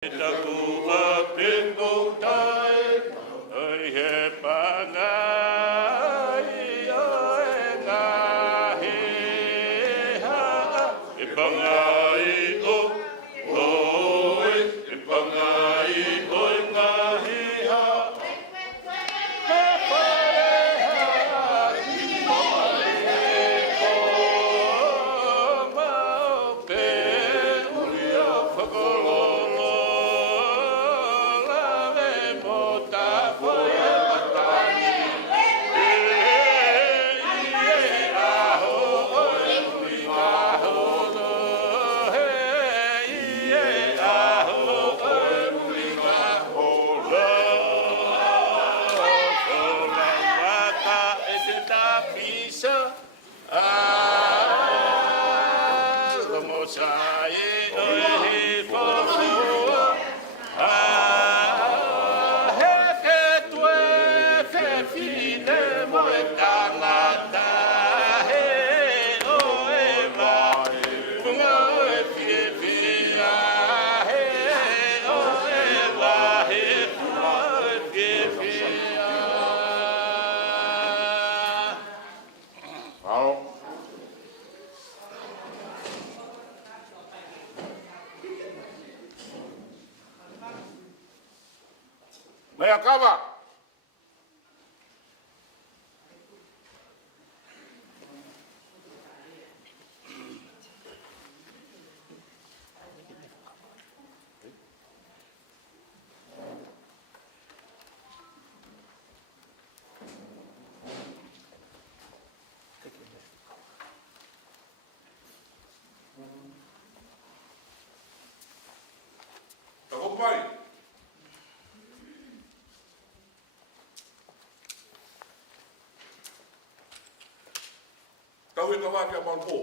Taku apingo tai, ai he pangai, ai ngahi ha, e pangai o, oi, e pangai oi ngahi ha. He pare ha, ki moe o, mau pe uia whakololo. Mea Kava. Tako mai. Tau e kawa kia malpo.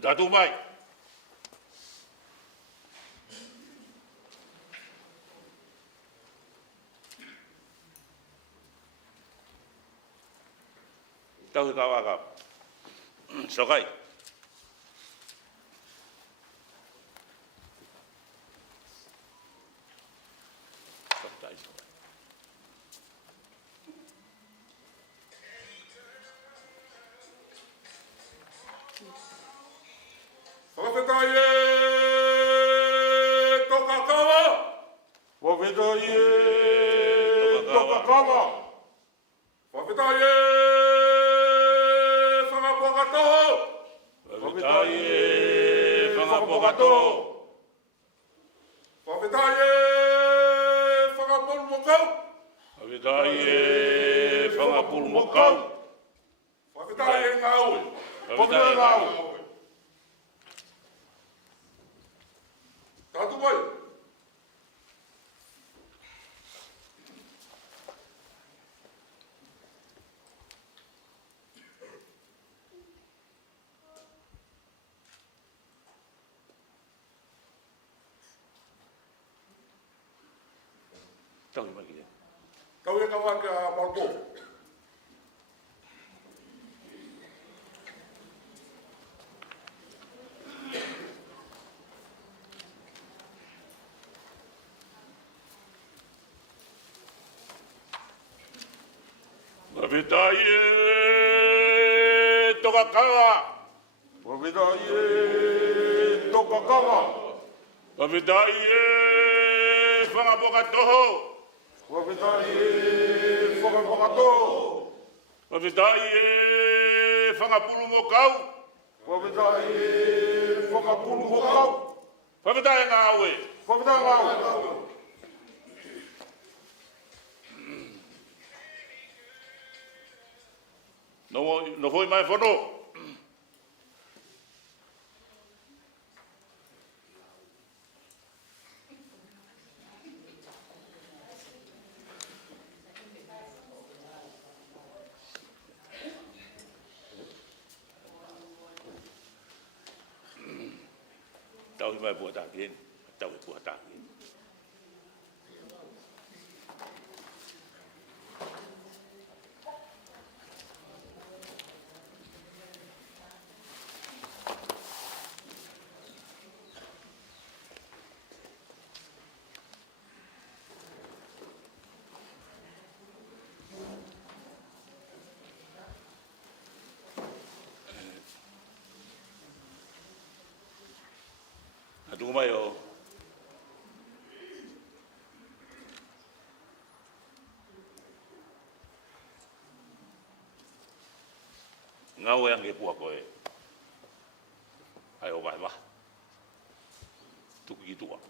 Tatu mai. Tau he kawa ka. Sokai. Sokai, sokai. Whakataie toka kawa. Whakataie toka kawa. Whakataie whakapokatoho. Whakataie whakapokatoho. Whakataie whakapulmokau. Whakataie whakapulmokau. Whakataie ngaue. Whakataie ngaue. Tatu mai. Tau mai kia. Tau e kawa kia malpo. Whakataie toka kawa. Whakataie toka kawa. Whakataie whakapokatoho. Whakataie whakapokatoho. Whakataie whakapulmokau. Whakataie whakapulmokau. Whakataie ngaue. Whakataie ngaue. No foi mai whono. tau mai buat takin, tau buat takin. Tunggu mai o. Ngau yang ke puak koe. Ai o vai va. Tuku ki tua.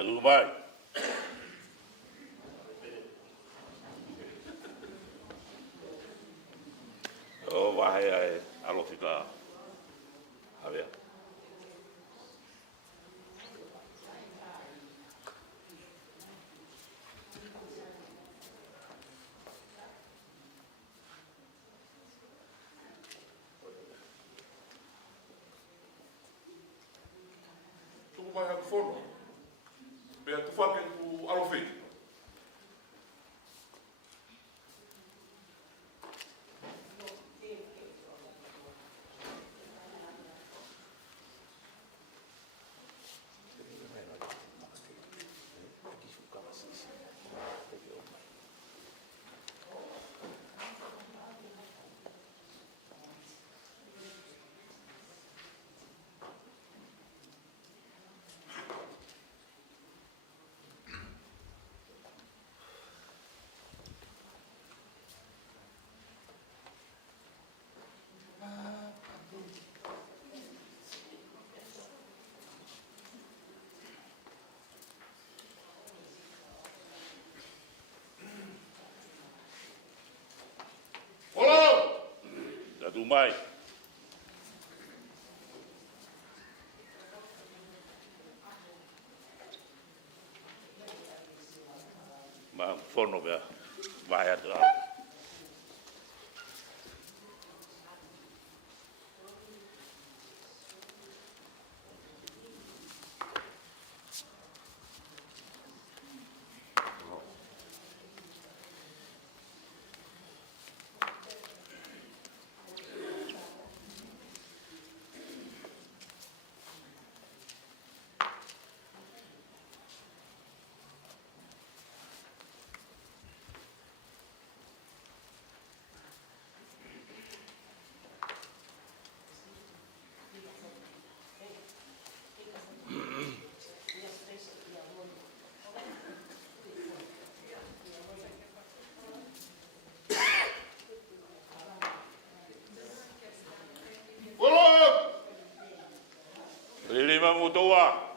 Tunggu mai. Oh, vai ai alo fica. A ver. Tunggu mai ang fono. Bea tu whake tu alowhi. Tunggu mai. Ma fono bea. Vai atrás. Lima mutua.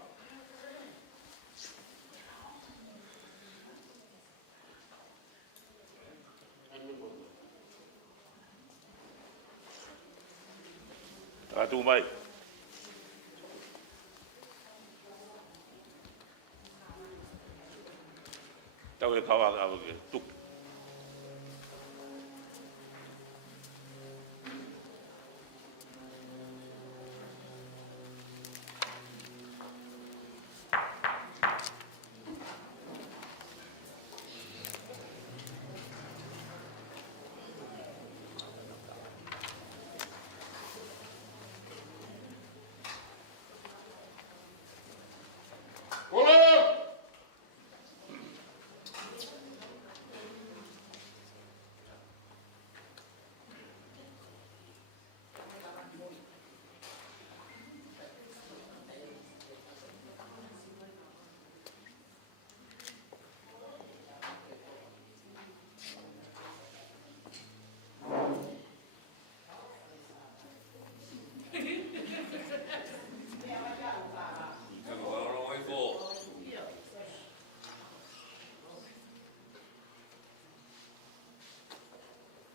tu mai. Tau e kawa au ke tuk.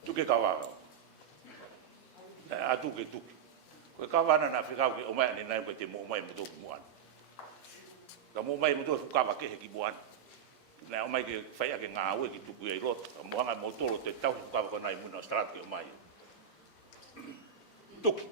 Tuke kawa. Atu ke tuke. Ko kawa na Afrika ke o mai ni nai ko te mo mai mo to muan. Ka mo mai mo to kawa ke ki buan. Na o mai ke fai ke nga we ki tuku e lot. Mo hanga mo to te tau kawa ko nai mo na strat ke o mai. Tuke.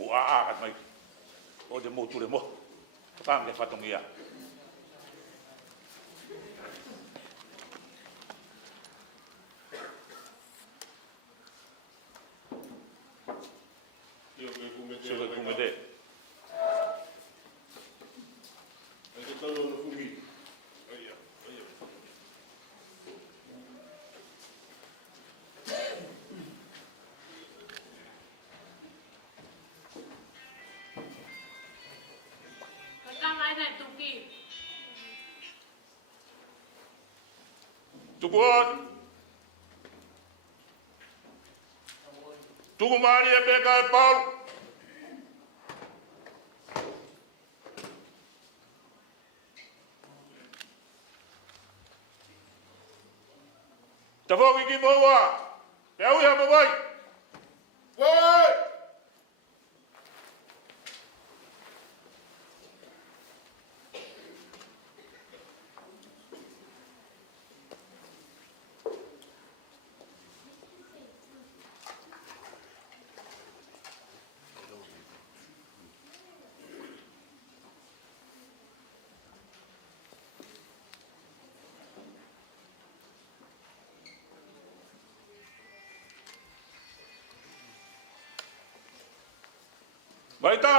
Buah mai. O de mo tu le mo. Pang ke fatongia. Sebe kumede. Ai tau no fumi. Ai ai. Tukuan. Tuku mari e peka e pau. Tafoki ki moa. Pe au ya mawai. Wai! Baita!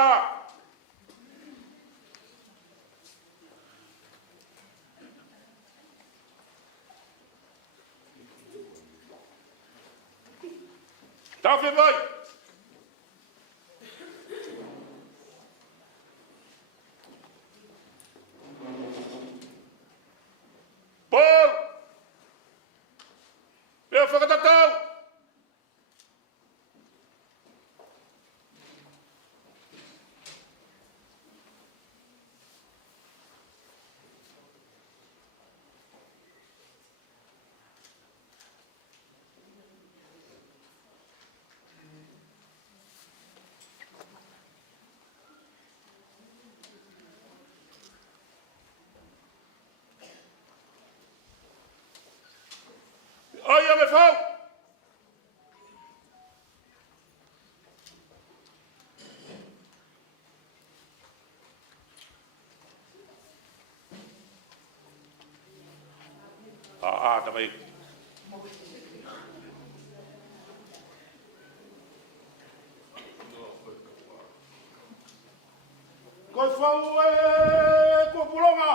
Tafe mai! tamai. Koe whau kua pulonga.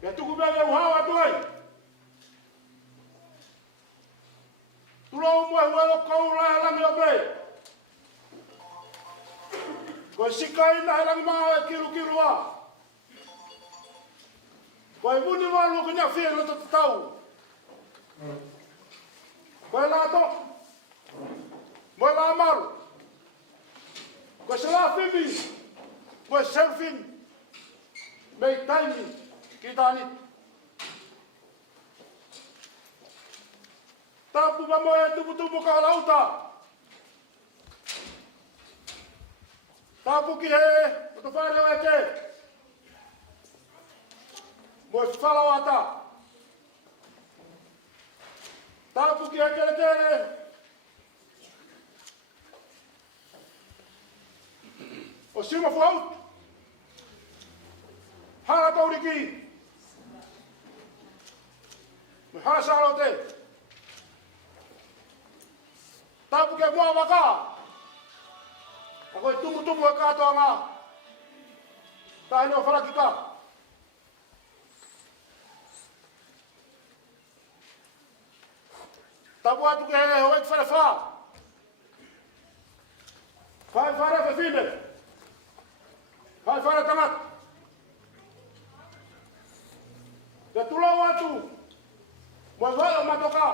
Kia tuku mea ke uhawa tuai. Tulau mua huelo kou rai langi o mei. Koe sika ina he langi maa e kiru a. Koe muni walu kanya whia na tatau. Koe lato. Moe la maru. Koe se la whimi. Koe surfing. Mei taimi. Ki tāni. Tāpu pa moe tupu ka halauta. Tāpu ki he. O te whare o e te. Moe whalawata. Tāpu ki he tere. O sima fuaut. Hara tauriki. Me hasaro te. Tāpu ke mua waka. Ako e tumu e katoa ngā. Tāhine o Falakika. Tāpu atu ke he hoek whare whā. Whai whare whe whine. Whai whare tangat. Ke tulau atu. Moe wai o matoka.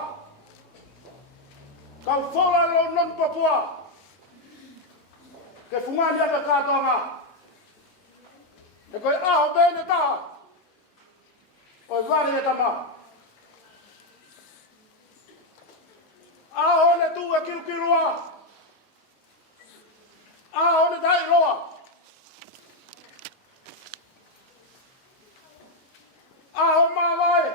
Kau whola lo non papua. Ke fungani aka katoa ngā. E koe aho bene taha. O wari e tama. Aho ne tu e kiru a. Aho ne tai roa. Aho mawai.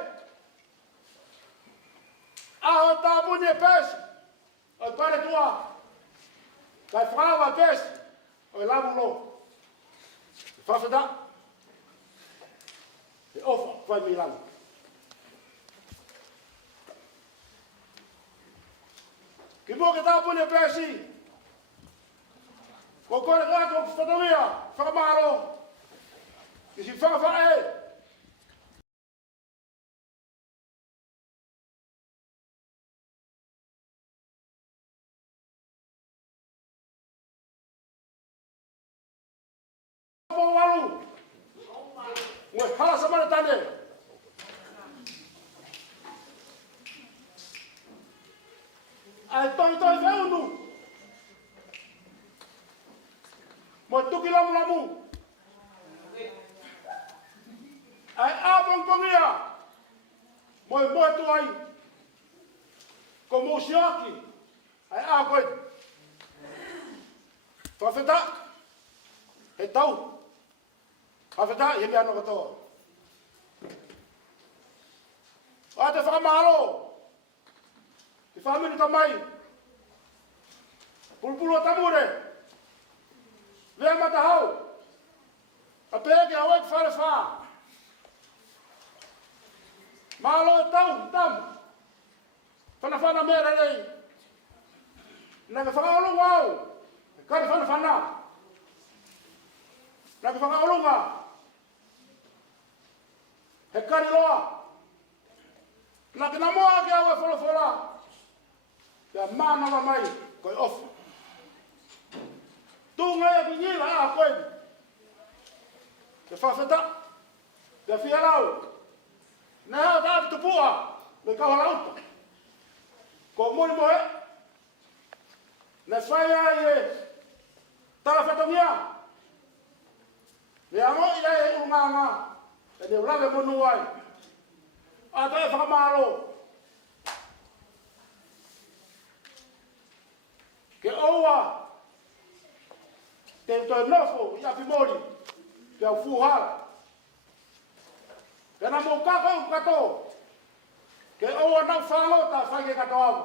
Aho tāpuni e pēsi. O pare tua. Kai whakawa pēsi. O Lavulo. Whawheta. E ofa, whai milang. Ki mua ke tāpuni e pēsi. Ko kore kato whatamia. Whakamaro. Ki si whawha e. Walu. Moe hala samana tane. Ai toi veunu. Moe tuki lamu. Ai apongpongia. Moe tuai. Ko mosiaki. Ai koe. Whawheta. He tau. Hawheta, he mea no katoa. A te whakamahalo. Te whamini tamai. Pulpulu a tamure. Vea matahau. A pēke a wek whare whā. Mahalo e tau, tam. Whana mera rei. Nā me whakaolu wau. Kare whana. Nā ke whakaolunga. He kari loa. Nā ke namoa ke awe wholofola. Kia mānawa mai, koe ofu. Tūnga e ki ngila a koe. Ke whawheta. Ke whiarau. Nā hao tāpi tupua. Me kauharauta. Ko mui moe. Nā whai ai e. Tala whatamia. Me amo ia e unganga. E ne ulawe monu ai. A te whakamaro. Ke oua. Te toi nofo i api mori. Ke au fuhara. Ke na mou kakau kato. Ke oua nau whangota whaike kato au.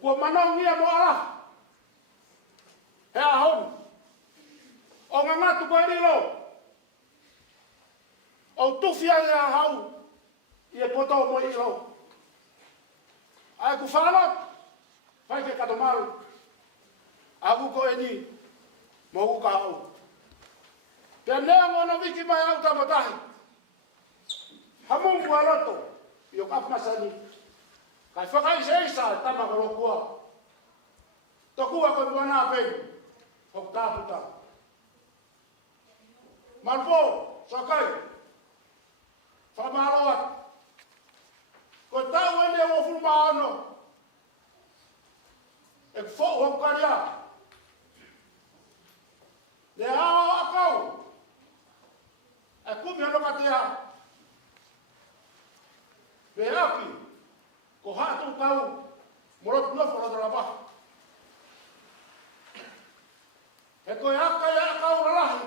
Kua manau ngia mo ala. He ahon. O ngā ngātu koe rilo. au tufia ia hau ia poto mo ilo ai ku fala fai ke katomaru aku ko eni mo ku kau te nea ngona wiki mai au tamotahi hamungu aloto yo kapmasani kai whakai se isa tama ka lokua tokua ko buana peni hok taputa malpo sakai whamaloat ko tau ene o fulma ano e fo hok karia le hao akau e kumi ano katia le api ko hatu kau morot no fora da lava e ko aka ya kau lahi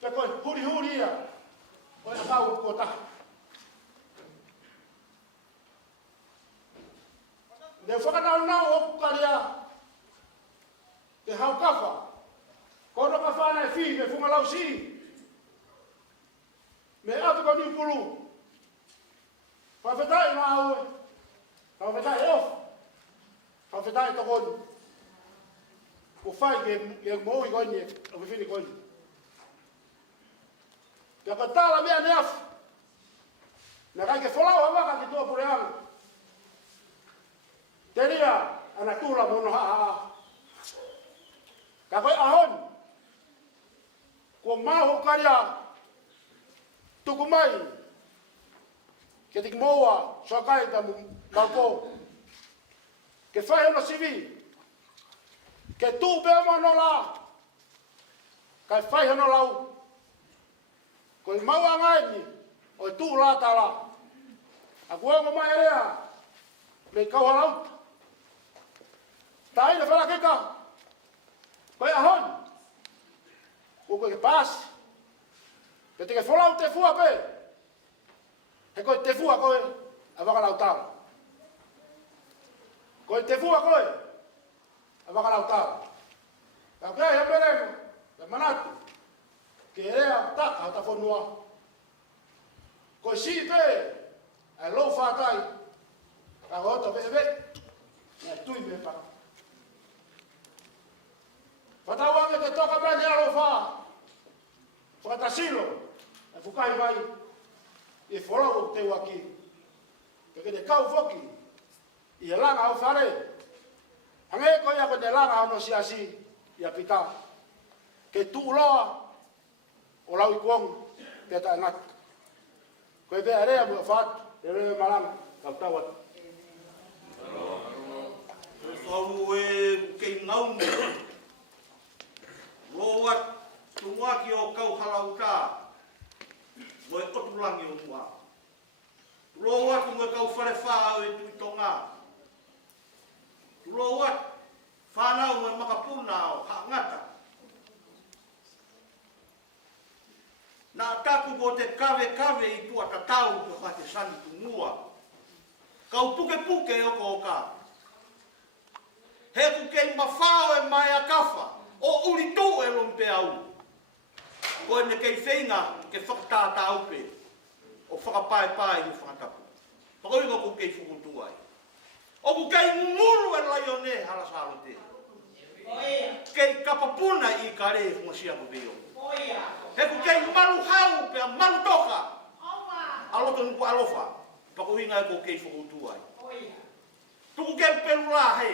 te ko huri huri ia o ya kau ko ta le foka na na o karia te hau kafa ko no kafa na fi me funga lausi me atu ko ni pulu Whawhetai ngā haue, whawhetai off, whawhetai to koni. Ko whai ke mōi koni, o whiwhini koni. Kia ka tāla mea ne afu, na kai ke wholau hawaka ki tua pure anga. Te ria, ana tūla mono haa. Ka koe ahon, ko māho karia, tuku mai, ke tik moa sokai ta malpo ke fai no sivi ke tu be manola ka fai no lau ko maua ngai ni o tu la tala a ko mo mai rea me ka lau tai na Falakika ko ahon ko ke pas ke te folau te fua pe e koe te fua koe a wakalau koe te fua koe a wakalau tau. Ka kei he meremo, te manatu, ke rea taka hata whanua. Koe si pe, a lo whātai, ka hota vehe, na tui me paka. Whatauange te toka mene alo wha, whatasilo, e whukai vai, e whorau te waki. Ke te kau whoki, i e langa au whare. Hange koe ako te langa au no siasi, i a pita. Ke tu loa, o lau i kuong, te ta ngat. Koe vea rea mua whaat, te rea malanga, kau tawat. Whauru e kei ngaunga. Roat, tumuaki o kau halau tā. Moe otulangi o mua. Roat, moe kau whare whāau e tui Tongan. Roat, whanau moe makapuna o hangata. Nā taku mo te kawe i tua tatau te whate sani tu mua. Kau puke o ko ka. He ku kei mawhao e mai a kawha. O uri tō e lompe au. Koe ne kei whenga ke whakatātā upe. O whakapae i whakatapu. Whakaunga ku kei whukutu ai. O ku kei nguru e lai o ne harasaro te. Kei kapapuna i kare hungasia ko veo. He ku kei maru hau pe a maru toka. Aloto nuku alofa. Whakaunga e ku kei whukutu ai. Tuku kei perula he.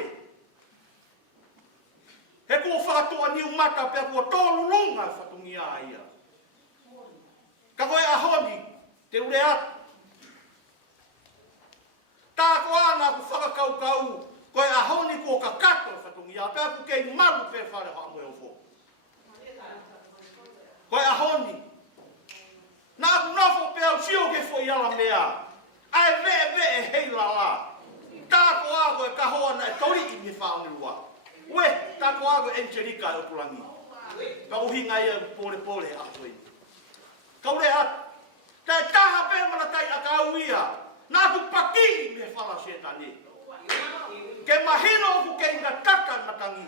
He kua whakatoa ni umata pia kua tōlulunga whatungi a ia. Ka koe ahoni, te ure atu. Tā koa ana ku whakakau, koe ahoni kua kakato whatungi a pia ku kei maru pe whare hoa moe o fo. Koe ahoni. Nā ku nafo pia sio ke fo i ala mea. Ai vee hei la la. Tā koa koe kahoana e tori i mi whaonirua. Ue, tako ago Angelica e opulangi. Pa uhinga ia pole atoi. Kaure at, tai taha pe mana tai akauia. Nā ku paki me whala setani. Ke mahino ku ke inga taka matangi.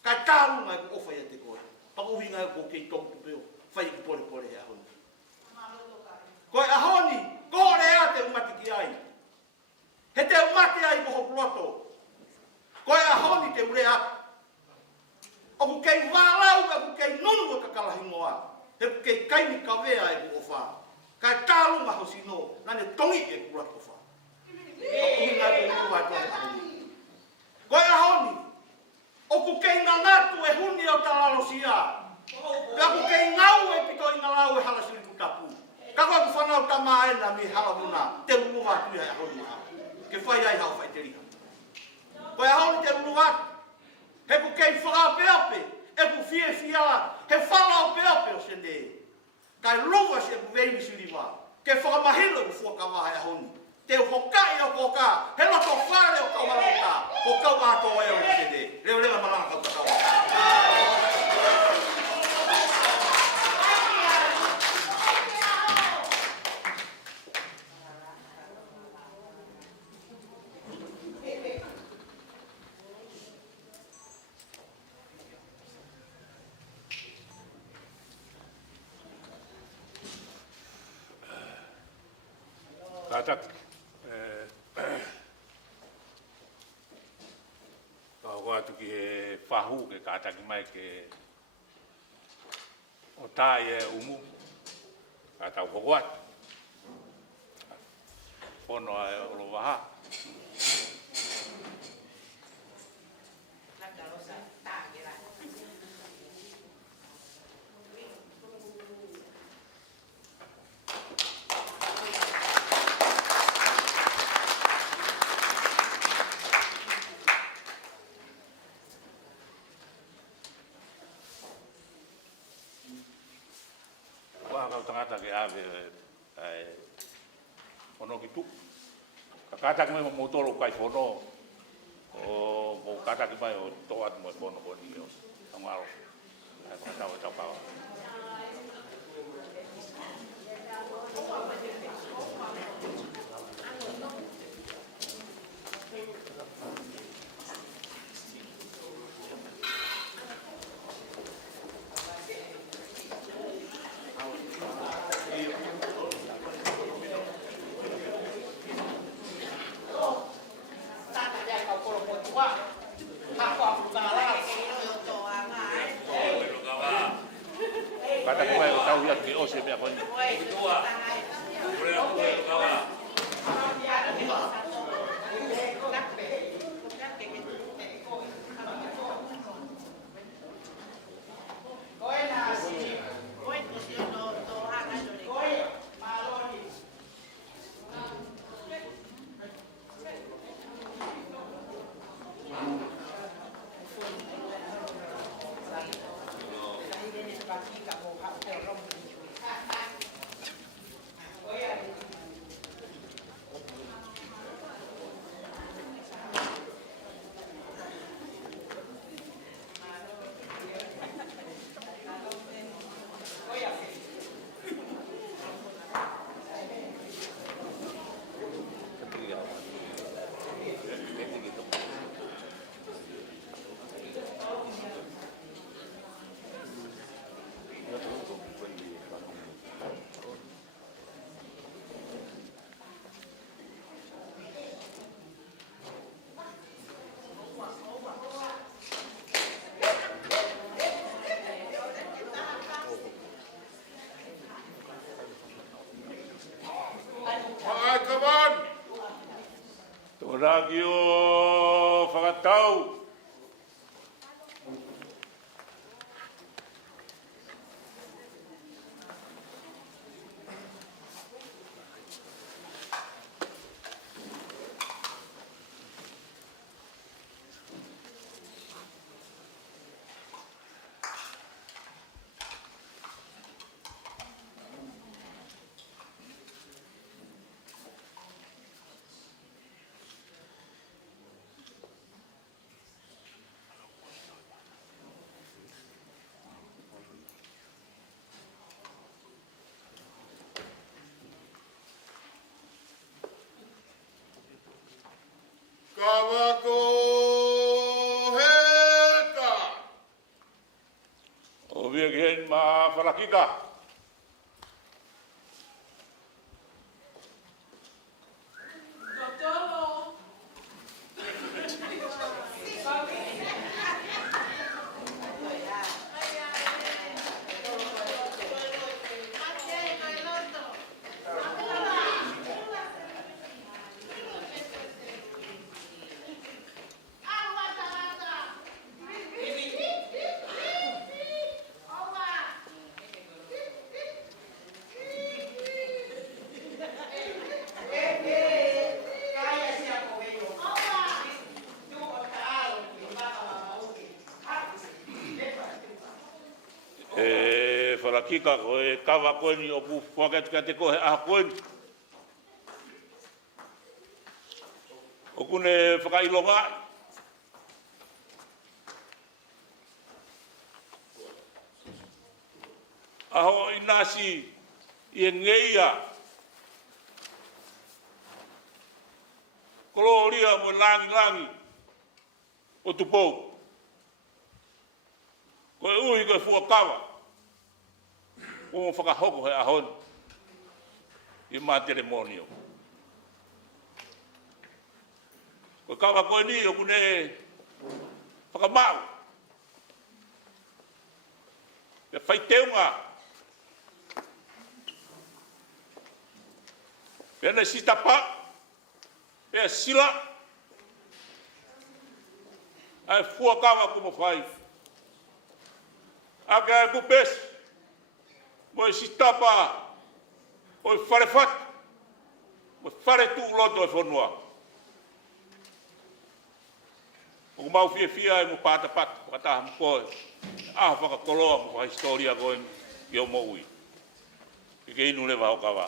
Kai tāru ngai ku ofa ia te koe. Pa uhinga ia ku kei tōku peo. Whai ku pole he ahoni. ka vea e ko wha. Kai tālunga ho sino, nane tongi e kura ko wha. Ka uhinga ko uwa e tohe ahoni. Koe ahoni, o ku kei ngā ngātu e huni o talalo sia. Ka ku kei ngau e pito i ngā lau e hala siri ku tapu. Ka koe ku whanau tamaena mi hala muna, te runga tuia e ahoni maha. Ke whai ai hao whai te riha. Koe ahoni te runga atu. He ku kei whakapeape, e ku fie fiala, he whakapeape o sene. Kai luwa se ku veini siriwa, ke whakamahilo ku fuakawaha e ahoni. Te hokai o koka, he loto whare o kawarauka, o kau ato e o sene. Reo reo marana kau takawa. Katak, kau atu ki he whahu ke kātaki mai ke o tāi e umu, kātau hoko atu. Pono e olo waha. Kau tangata ke ave ono ki tuku. Ka kata ki mai motoro kai fono o kata ki mai o toat mo fono ko ni o angaro. Ai ka tau tau kawa. Kata ko mai o tau ia ki o se mea koni. Tua. Ure aku e kawa. Ragi o whakatau. Kava ko heka. O via gen ma Falakika. Falakika ko e Kava ko ni o pu ka te ko a ko ni. O kune whakailonga. Aho inasi i ngeia. Koloria mo langi o tupou. Ko e ui ko e fua Kava. O whakahoko he ahon. I materemonio. Ko Kava ko e ni o kune whakamau. E whaiteunga. E ne sitapa. E sila. Ai fua Kava como fai. Aga ku pes. Mo sitapa. O farefat. Mo fare tu loto e fonua. O Vaiufia e mo pata pata mo ko. Ah whakakoloa mo ka historia ko i o mo ui. Ke inu le va o Kava.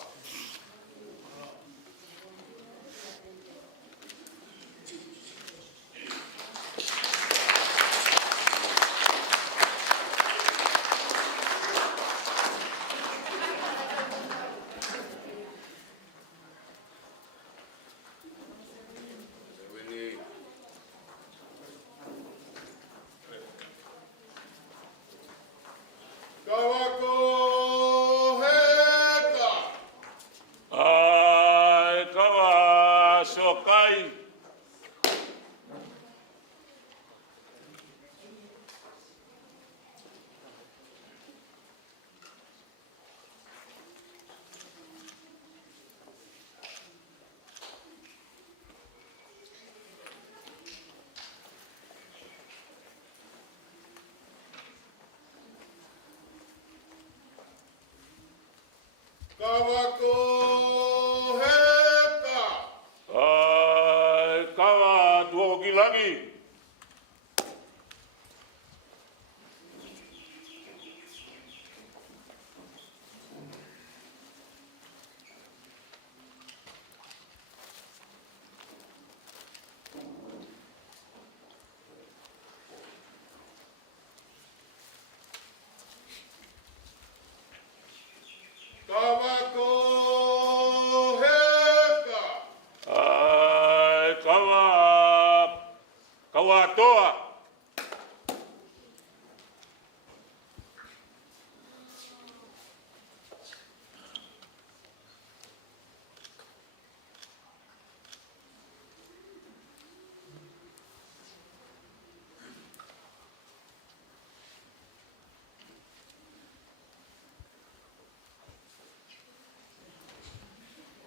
Kava ko heka. Ai, Kava tuo kilangi. Kava ko heka. Ai, Kava toa.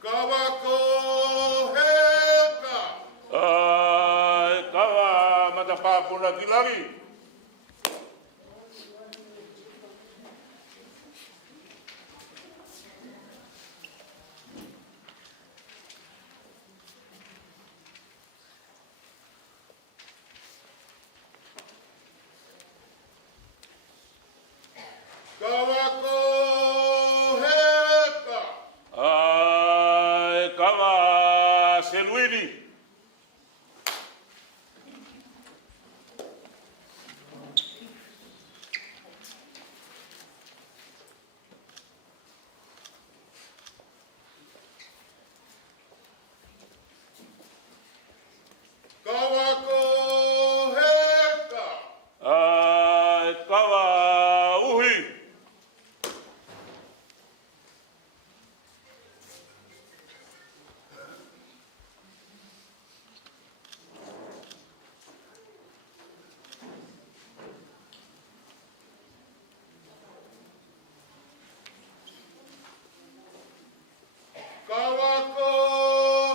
Kava ko heka. Ai, Kava matapapuna kilangi. Kava ko heka. Ai, Kava Seluini. Kava ko heka. Ai, Kava uhi. Kava ko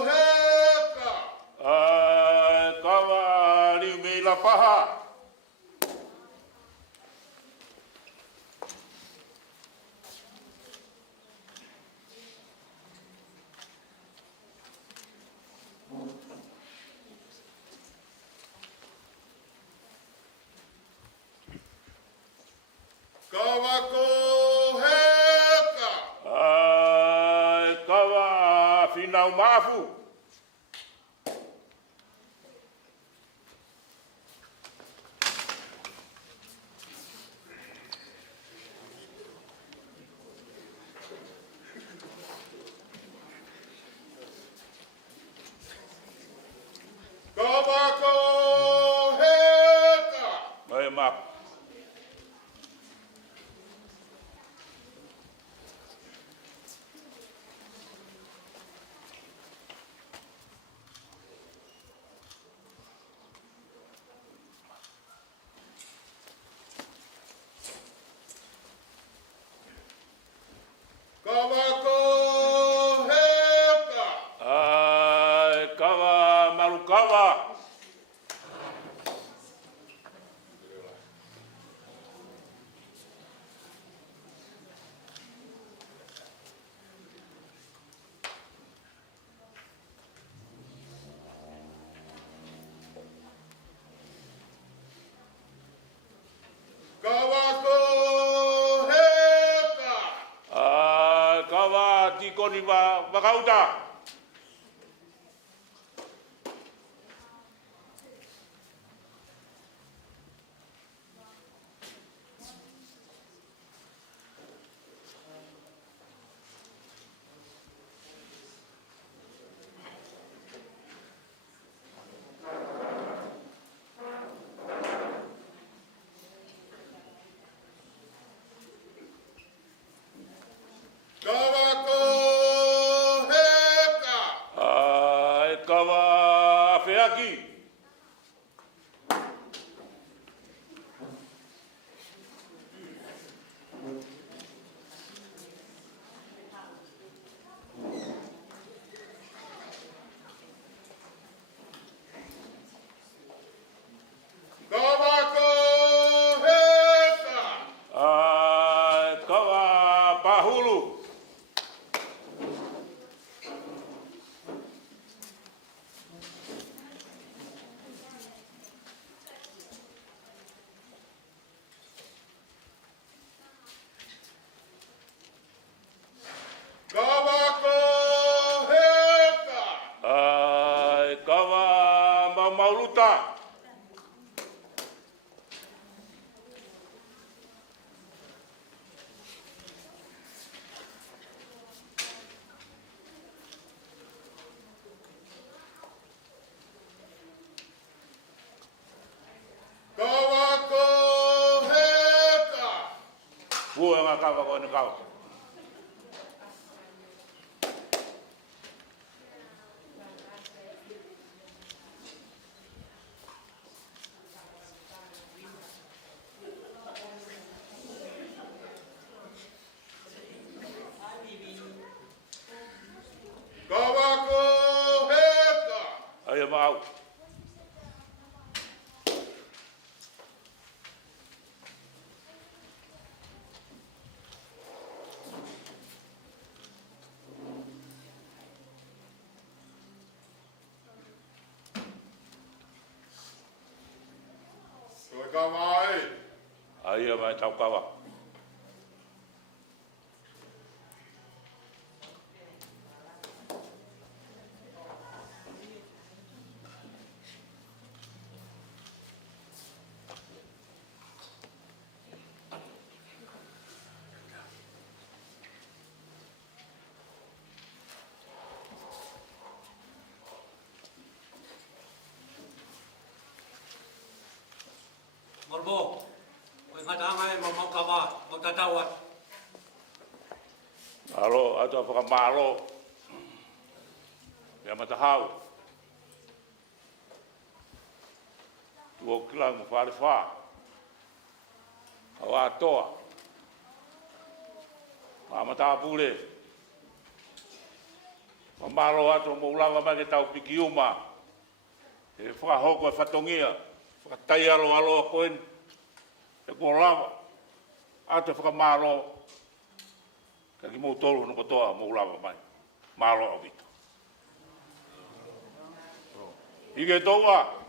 heka. Ai, Kava ni me la paha. Kava ko heka. nau maafu. Kava ko heka. Mai maafu. Kava ko heka. Ai, Kava, malu Kava. Kava ko heka. Ai, Kava, tikoni wakauta. Kava ko heka. Ai, Kava, awhiaki. Kava ko heka. Ai, Kava, pahulu. Kava ko heka. Ai, Kava, mauluta. Kava ko heka. Vua ngā Kava ko ni kau. Kava ko heka. Ai, mau. Toi kava ai. Ai, mai tau Kava. Morbo, koe ngatangai mau Kava, mau tatawat. Alo, ato whakamalo. Ia matahau. Tua kilang mo whare wha. Awa atoa. Mata pule. Mamalo ato mo ulawa mai ke tau piki uma. E whakahoko e whatongia. Whakatai alo koen. E kua lava. Ato whakamalo. Ka ki mou tolu no kotoa mo ulawa mai. Malo au vito. Ike toa.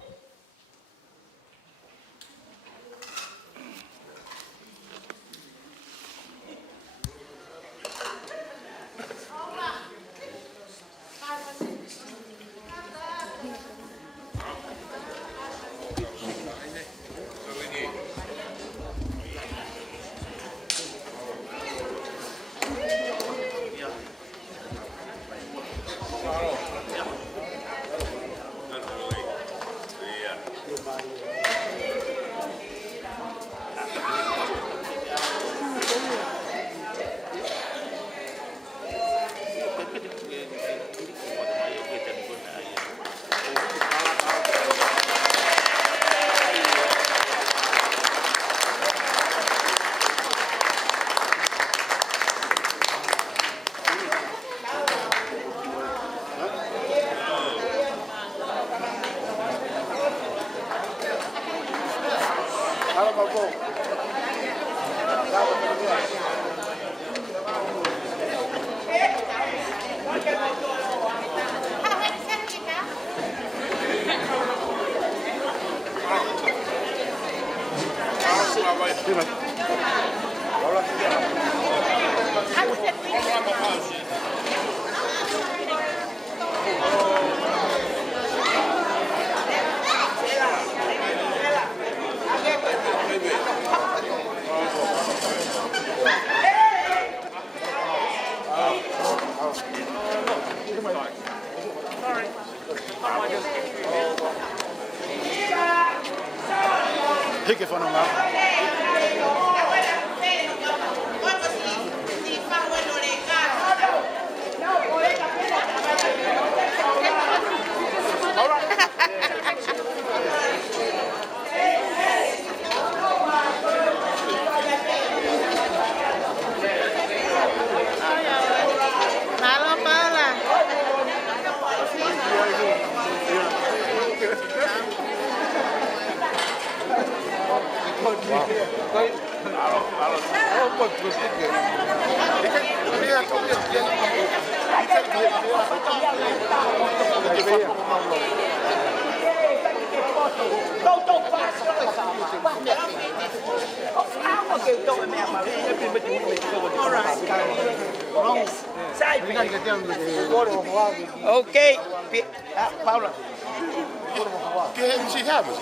Hike van hem af. Okay, Paula. Que MC hebben?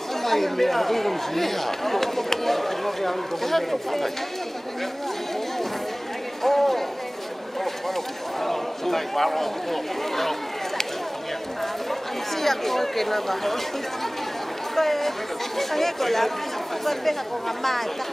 Sí, ako que na ba? Kaya ko lang, pwede ako nga mata.